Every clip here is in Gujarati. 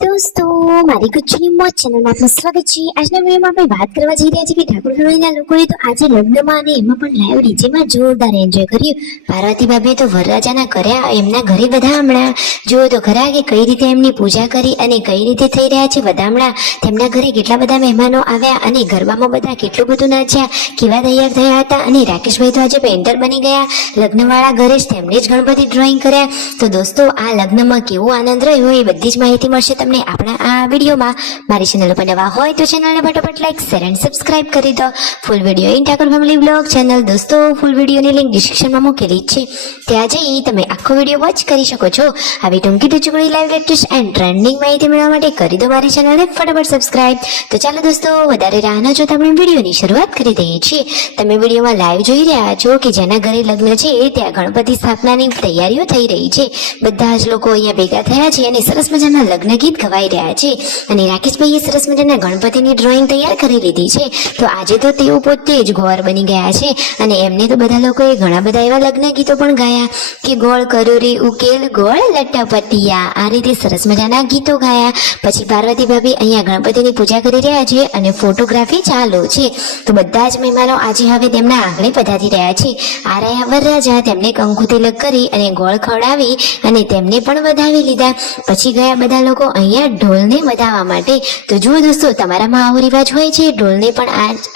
दोस्तों मारी गुच्चूनी मोज चैनल में आपનું સ્વાગત છે। આજના વિડિયોમાં આપણે વાત કરવા જઈ રહ્યા છીએ કે ઠાકોર ફેમિલીના લોકોએ તો આજે લગ્નમાં અને એમાં પણ લાઈવ ડીજેમાં જોરદાર એન્જોય કર્યું। પાર્વતી ભાભીએ તો વરરાજાના કર્યા એમના ઘરે બધા હમણાં જો તો ખરા કે કઈ રીતે એમની પૂજા કરી અને કઈ રીતે થઈ રહ્યા છે વધામણા। તેમના ઘરે કેટલા બધા મહેમાનો આવ્યા અને ગરબામાં બધા કેટલું બધું નાચ્યા, કેવા તૈયાર થયા હતા। અને રાકેશભાઈ તો આજે પેન્ટર બની ગયા, લગ્નવાળા ઘરે જ તેમણે જ ગણપતિ ડ્રોઈંગ કર્યા। તો દોસ્તો આ લગ્નમાં કેવો આનંદ રહ્યો એ બધી જ માહિતી મળશે તમને આપણા આ વિડીયોમાં। મારી ચેનલ પર નવા હોય તો ચેનલને ફટાફટ લાઈક શેર એન્ડ સબસ્ક્રાઇબ કરી દો। Full video in Thakor family blog channel દોસ્તો ફૂલ વિડીયોની લિંક ડિસ્ક્રિપ્શનમાં મૂકેલી છે, ત્યાં જઈ તમે આખો વિડીયો વોચ કરી શકો છો। આવી ટૂંકી ટચુકડી લાઈવ લેટેસ્ટ એન્ડ ટ્રેન્ડિંગ માહિતી મેળવવા માટે કરી દો મારી ચેનલને ફટાફટ સબસ્ક્રાઇબ। તો ચાલો દોસ્તો વધારે રાહ ન જોતા આપણે વિડીયોની શરૂઆત કરી દઈએ છીએ। તમે વિડીયોમાં લાઈવ જોઈ રહ્યા છો કે જેના ઘરે લગ્ન છે ત્યાં ગણપતિ સ્થાપનાની તૈયારીઓ થઈ રહી છે। બધા જ લોકો અહીંયા ભેગા થયા છે અને સરસ મજાના લગ્ન ગીત ગવાઈ રહ્યા છે અને રાકેશભાઈએ સરસ મજાના ગણપતિની ડ્રોઈંગ તૈયાર કરી લીધી છે। તો આજે તો તેઓ પોતે જ ગોર બની ગયા છે અને એમને તો બધા લોકોએ ઘણા બધા એવા લગ્ન ગીતો પણ ગાયા કે ગોળ કરો રે ઉકેલ ગોળ લટપટિયા, આ રીતે સરસ મજાના ગીતો ગાયા। પછી પાર્વતી ભાભી અહીંયા ગણપતિની પૂજા કરી રહ્યા છે અને ફોટોગ્રાફી ચાલુ છે। તો બધા જ મહેમાનો આજે હવે તેમના આંગણે પધારી રહ્યા છે। આ રહ્યા વરરાજા, તેમને કંકુ તિલક કરી અને ગોળ ખવડાવી અને તેમને પણ વધાવી લીધા। પછી ગયા બધા લોકો અહીંયા ઢોલને વધાવવા માટે। તો જુઓ દોસ્તો તમારામાં આવો રિવાજ હોય છે, ઢોલને પણ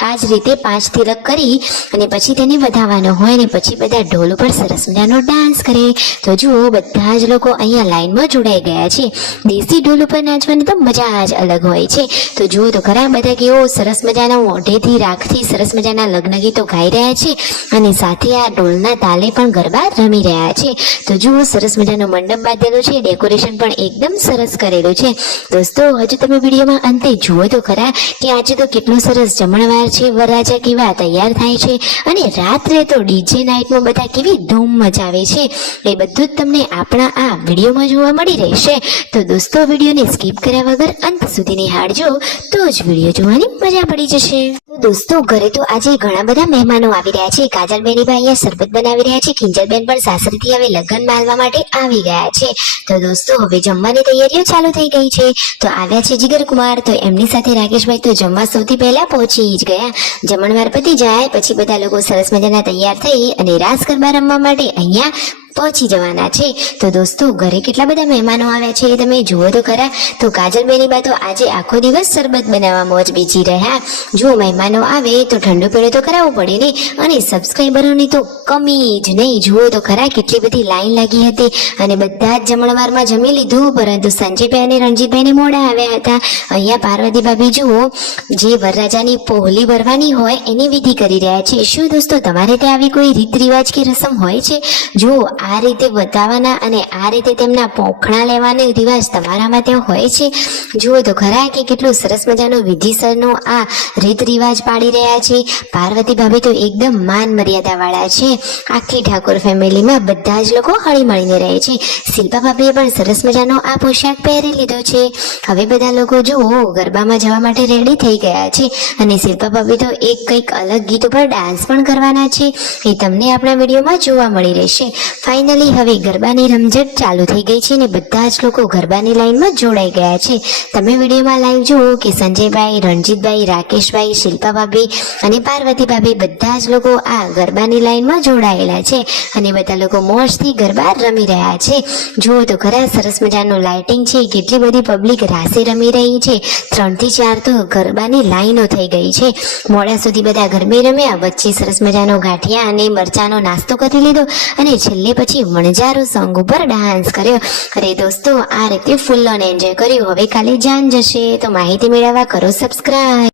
આ જ રીતે 5 તિલક કરી અને પછી તેને વધાવવાનો હોય અને પછી બધા ઢોલ ઉપર સરસ મજાનો ડાન્સ કરે। તો જુઓ બધા જ લોકો અહીંયા લાઈનમાં જોડાઈ ગયા છે। દેશી ઢોલ ઉપર નાચવાની તો મજા જ અલગ હોય છે। તો જુઓ તો ખરા બધા કેવો સરસ મજાના મોઢેથી રાખથી સરસ મજાના લગ્ન ગીતો ગાઈ રહ્યા છે અને સાથે આ ઢોલના તાલે પણ ગરબા રમી રહ્યા છે। તો જુઓ સરસ મજાનો મંડપ બાંધેલો છે, ડેકોરેશન પણ એકદમ સરસ કરેલું છે। દોસ્તો હજુ તમે વિડીયોમાં અંતે જુઓ તો ખરા કે આજે તો કેટલું સરસ જમણવાર છે, વરરાજા કેવા તૈયાર થાય છે અને રાત્રે તો ડીજે નાઇટમાં બધા કેવી ધૂમ મચાવે છે એ બધું જ તમને આપણા આ વિડીયોમાં જોવા મળી રહેશે। તો દોસ્તો વિડીયોને સ્કીપ કર્યા વગર અંત સુધી નિહાળજો તો જ વિડીયો જોવાની મજા પડી જશે। દોસ્તો ઘરે તો આજે ઘણા બધા મહેમાનો આવી રહ્યા છે। કાજલબેન અહીંયા શરબત બનાવી રહ્યા છે, કિંજલબેન પણ સાસરીથી હવે લગ્ન માલવા માટે આવી ગયા છે। તો દોસ્તો હવે જમવાની તૈયારીઓ ચાલુ થઈ ગઈ છે। તો આવ્યા છે જીગર કુમાર, તો એમની સાથે રાકેશભાઈ તો જમવા સૌથી પહેલા પહોંચી જ ગયા। જમણવાર પતી જાય પછી બધા લોકો સરસ મજાના તૈયાર થઈ અને રાસ ગરબા રમવા માટે અહીંયા પહોંચી જવાના છે। તો દોસ્તો ઘરે કેટલા બધા મહેમાનો આવ્યા છે એ તમે જુઓ તો ખરા। તો કાજલબેની બા તો આજે આખો દિવસ શરબત બનાવવામાં જ બીજી રહ્યા। જો મહેમાનો આવે તો ઠંડુ પીણું તો કરાવવું પડે ને, અને સબસ્ક્રાઈબરોની તો કમી જ નહીં। જુઓ તો ખરા કેટલી બધી લાઈન લાગી હતી અને બધા જ જમણવારમાં જમી લીધું, પરંતુ સંજયભાઈ અને રણજીતભાઈને મોડા આવ્યા હતા। અહીંયા પાર્વતી ભાભી જુઓ જે વરરાજાની પોહલી ભરવાની હોય એની વિધિ કરી રહ્યા છે। શું દોસ્તો તમારે ત્યાં આવી કોઈ રીત રિવાજ કે રસમ હોય છે? જો આ રીતે બતાવવાના અને આ રીતે તેમના પોખણા લેવાનો રિવાજ તમારામાં ત્યાં હોય છે? જુઓ તો ખરા કે કેટલું સરસ મજાનો વિધિસરનો આ રીત રિવાજ પાડી રહ્યા છે। પાર્વતી ભાભી તો એકદમ માન મર્યાદા વાળા છે। આખી ઠાકોર ફેમિલીમાં બધા જ લોકો હળી મળીને રહે છે। શિલ્પા ભાભીએ પણ સરસ મજાનો આ પોશાક પહેરી લીધો છે। હવે બધા લોકો જુઓ ગરબામાં જવા માટે રેડી થઈ ગયા છે અને શિલ્પા ભાભી તો એક કંઈક અલગ ગીત ઉપર ડાન્સ પણ કરવાના છે, એ તમને આપણા વિડીયોમાં જોવા મળી રહેશે। ફાઇનલી હવે ગરબાની રમઝટ ચાલુ થઈ ગઈ છે અને બધા જ લોકો ગરબાની લાઈનમાં જોડાઈ ગયા છે। તમે વિડીયોમાં લાઈવ જુઓ કે સંજયભાઈ, રણજીતભાઈ, રાકેશભાઈ, શિલ્પા ભાભી અને પાર્વતી ભાભી બધા જ લોકો આ ગરબાની લાઈનમાં જોડાયેલા છે અને બધા લોકો મોજથી ગરબા રમી રહ્યા છે। જુઓ તો ખરા સરસ મજાનું લાઇટિંગ છે, કેટલી બધી પબ્લિક રાસે રમી રહી છે। 3 થી 4 તો ગરબાની લાઈનો થઈ ગઈ છે। મોડા સુધી બધા ગરબે રમ્યા, વચ્ચે સરસ મજાનો ગાંઠિયા અને મરચાનો નાસ્તો કરી લીધો અને છેલ્લે પછી વણજારો સોંગ ઉપર ડાન્સ કર્યો। અરે દોસ્તો આ રીતે ફૂલ ઓન એન્જોય કર્યું। હવે કાલે જાન જશે, તો માહિતી મેળવવા કરો સબસ્ક્રાઇબ।